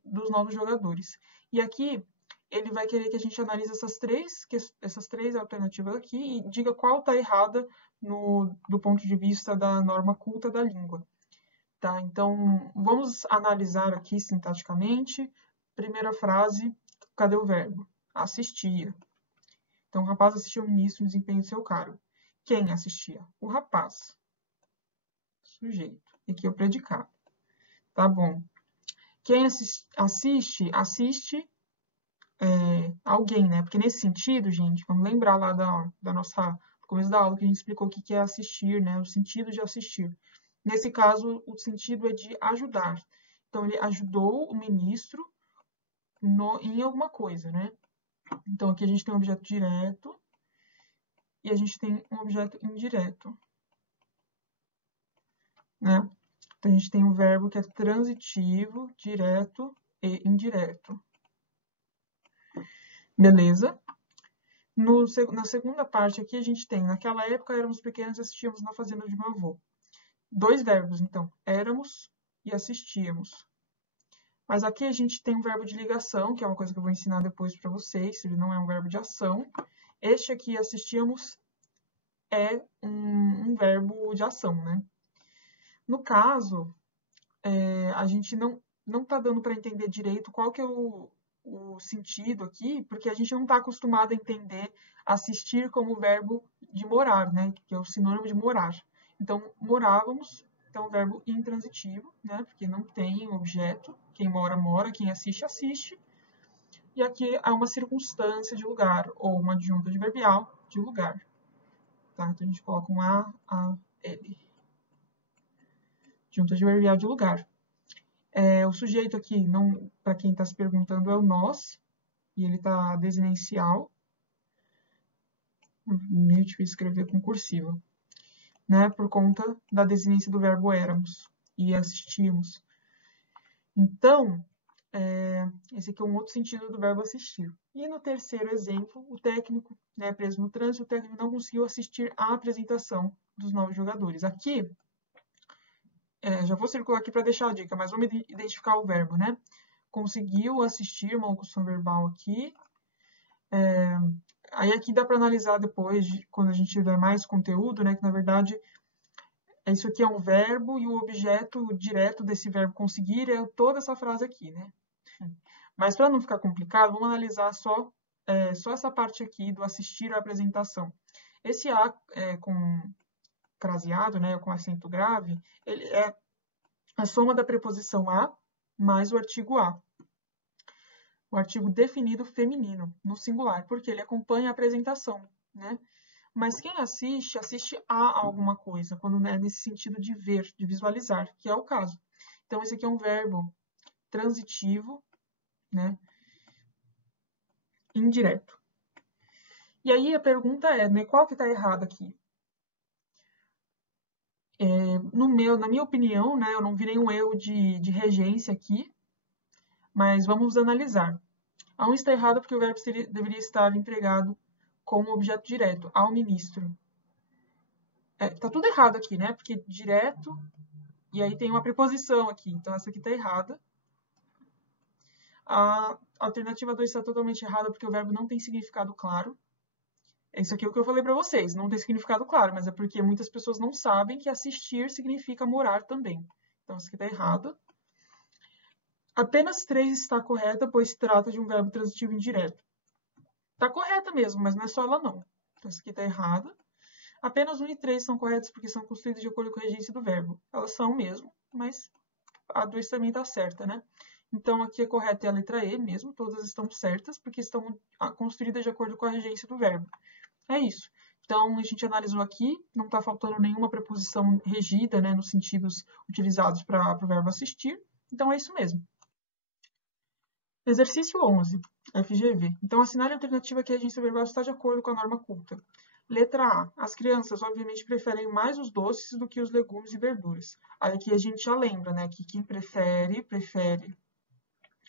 dos novos jogadores. E aqui, ele vai querer que a gente analise essas três alternativas aqui e diga qual está errada do ponto de vista da norma culta da língua. Tá? Então, vamos analisar aqui sintaticamente. Primeira frase, cadê o verbo? Assistia. Então, o rapaz assistia ao ministro no desempenho do seu cargo. Quem assistia? O rapaz. Sujeito. E aqui é o predicado. Tá bom. Quem assiste alguém, né? Porque nesse sentido, gente, vamos lembrar lá do começo da aula que a gente explicou o que é assistir, né? O sentido de assistir. Nesse caso, o sentido é de ajudar. Então, ele ajudou o ministro em alguma coisa, né? Então, aqui a gente tem um objeto direto e a gente tem um objeto indireto, né? Então, a gente tem um verbo que é transitivo, direto e indireto. Beleza? Na segunda parte aqui, a gente tem, naquela época, éramos pequenos e assistíamos na fazenda de meu avô. Dois verbos, então, éramos e assistíamos. Mas aqui a gente tem um verbo de ligação, que é uma coisa que eu vou ensinar depois para vocês, ele não é um verbo de ação. Este aqui, assistíamos, é um verbo de ação, né? No caso, a gente não está dando para entender direito qual que é o sentido aqui, porque a gente não está acostumado a entender assistir como verbo de morar, né? Que é o sinônimo de morar. Então, morávamos, então o verbo intransitivo, né? Porque não tem objeto. Quem mora, mora. Quem assiste, assiste. E aqui há uma circunstância de lugar, ou uma adjunta adverbial de lugar. Tá? Então, a gente coloca um a, L. Adjunta adverbial de lugar. O sujeito aqui, para quem está se perguntando, é o nós, e ele está desinencial. Meio difícil escrever com cursiva, né? Por conta da desinência do verbo éramos e assistíamos. Então, esse aqui é um outro sentido do verbo assistir. E no terceiro exemplo, o técnico, né, preso no trânsito, o técnico não conseguiu assistir à apresentação dos novos jogadores. Aqui, já vou circular aqui para deixar a dica, mas vamos identificar o verbo, né? Conseguiu assistir, uma locução verbal aqui. Aí aqui dá para analisar depois, quando a gente tiver mais conteúdo, né? Que na verdade, isso aqui é um verbo e o objeto direto desse verbo conseguir é toda essa frase aqui, né? Mas para não ficar complicado, vamos analisar só essa parte aqui do assistir à apresentação. Esse A com craseado, né? Com acento grave, ele é a soma da preposição a mais o artigo a. O artigo definido feminino, no singular, porque ele acompanha a apresentação, né? Mas quem assiste, assiste a alguma coisa, quando é nesse sentido de ver, de visualizar, que é o caso. Então, esse aqui é um verbo transitivo, né? Indireto. E aí a pergunta é, né? Qual que está errado aqui? Na minha opinião, né, eu não vi nenhum erro de regência aqui, mas vamos analisar. A 1 está errada porque o verbo deveria estar empregado como objeto direto, ao ministro. Tá tudo errado aqui, né? Porque direto, e aí tem uma preposição aqui, então essa aqui está errada. A alternativa 2 está totalmente errada porque o verbo não tem significado claro. Isso aqui é o que eu falei para vocês, não tem significado claro, mas é porque muitas pessoas não sabem que assistir significa morar também. Então, essa aqui está errada. Apenas 3 está correta, pois se trata de um verbo transitivo indireto. Está correta mesmo, mas não é só ela não. Então, essa aqui está errada. Apenas 1 e 3 são corretas porque são construídas de acordo com a regência do verbo. Elas são mesmo, mas a 2 também está certa, né? Então, aqui a correta é a letra E mesmo, todas estão certas, porque estão construídas de acordo com a regência do verbo. É isso. Então, a gente analisou aqui, não está faltando nenhuma preposição regida, né, nos sentidos utilizados para o verbo assistir. Então, é isso mesmo. Exercício 11, FGV. Então, assinale a alternativa que a regência verbal está de acordo com a norma culta. Letra A. As crianças, obviamente, preferem mais os doces do que os legumes e verduras. Aí aqui a gente já lembra, né, que quem prefere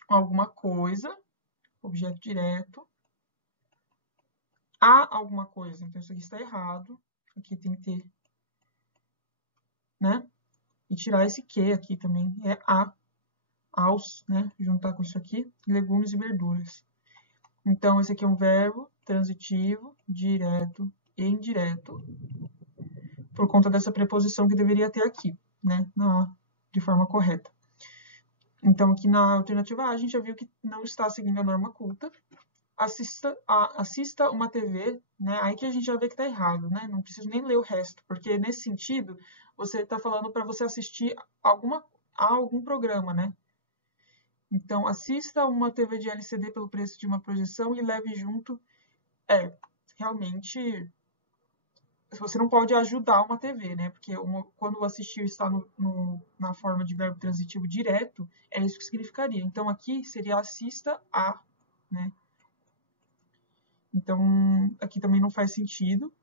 alguma coisa, objeto direto, a alguma coisa. Então, isso aqui está errado. Aqui tem que ter, né? E tirar esse que aqui também. É aos, né? Juntar com isso aqui, legumes e verduras. Então, esse aqui é um verbo transitivo, direto e indireto, por conta dessa preposição que deveria ter aqui, né? De forma correta. Então, aqui na alternativa A, a gente já viu que não está seguindo a norma culta. Assista uma TV, né? Aí que a gente já vê que está errado, né? Não preciso nem ler o resto, porque nesse sentido, você está falando para você assistir a algum programa, né? Então, assista uma TV de LCD pelo preço de uma projeção e leve junto. Realmente, você não pode ajudar uma TV, né? Porque quando o assistir está na forma de verbo transitivo direto, é isso que significaria. Então, aqui seria assista a, né? Então, aqui também não faz sentido.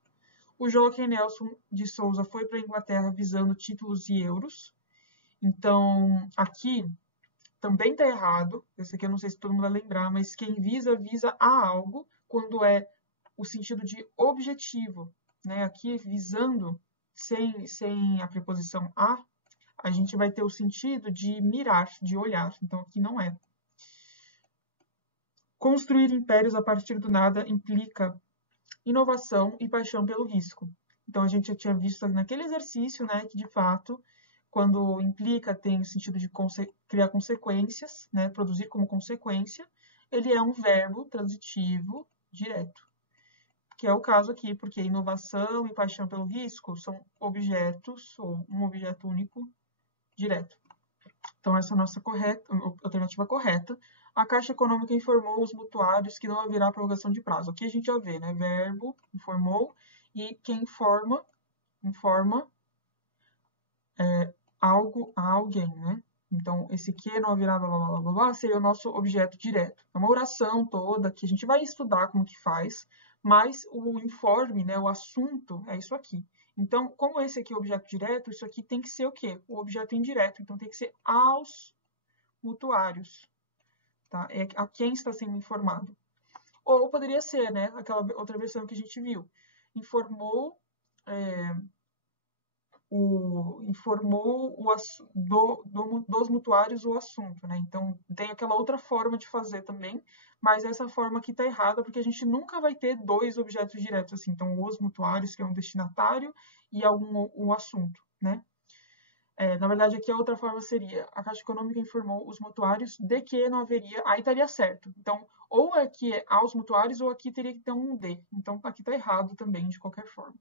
O Joaquim Nelson de Souza foi para a Inglaterra visando títulos e euros. Então, aqui também está errado. Esse aqui eu não sei se todo mundo vai lembrar, mas quem visa a algo quando é o sentido de objetivo. Né? Aqui, visando, sem a preposição a gente vai ter o sentido de mirar, de olhar. Então, aqui não é. Construir impérios a partir do nada implica inovação e paixão pelo risco. Então, a gente já tinha visto naquele exercício, né, que de fato, quando implica, tem o sentido de criar consequências, né, produzir como consequência, ele é um verbo transitivo direto. Que é o caso aqui, porque inovação e paixão pelo risco são objetos, ou um objeto único, direto. Então, essa é a nossa alternativa correta. A Caixa Econômica informou os mutuários que não haverá prorrogação de prazo. Aqui a gente já vê, né? Verbo, informou, e quem informa algo a alguém, né? Então, esse que não haverá blá, blá, blá, blá, blá, seria o nosso objeto direto. É uma oração toda que a gente vai estudar como que faz, mas o informe, né, o assunto, é isso aqui. Então, como esse aqui é o objeto direto, isso aqui tem que ser o quê? O objeto indireto. Então, tem que ser aos mutuários. Tá? É a quem está sendo informado. Ou poderia ser, né, aquela outra versão que a gente viu. Informou dos mutuários o assunto, né? Então, tem aquela outra forma de fazer também, mas essa forma aqui está errada, porque a gente nunca vai ter dois objetos diretos, assim. Então, os mutuários, que é um destinatário, e um assunto, né? Na verdade, aqui a outra forma seria, a Caixa Econômica informou os mutuários de que não haveria, aí estaria certo. Então, ou aqui é aos mutuários, ou aqui teria que ter um de. Então, aqui está errado também, de qualquer forma.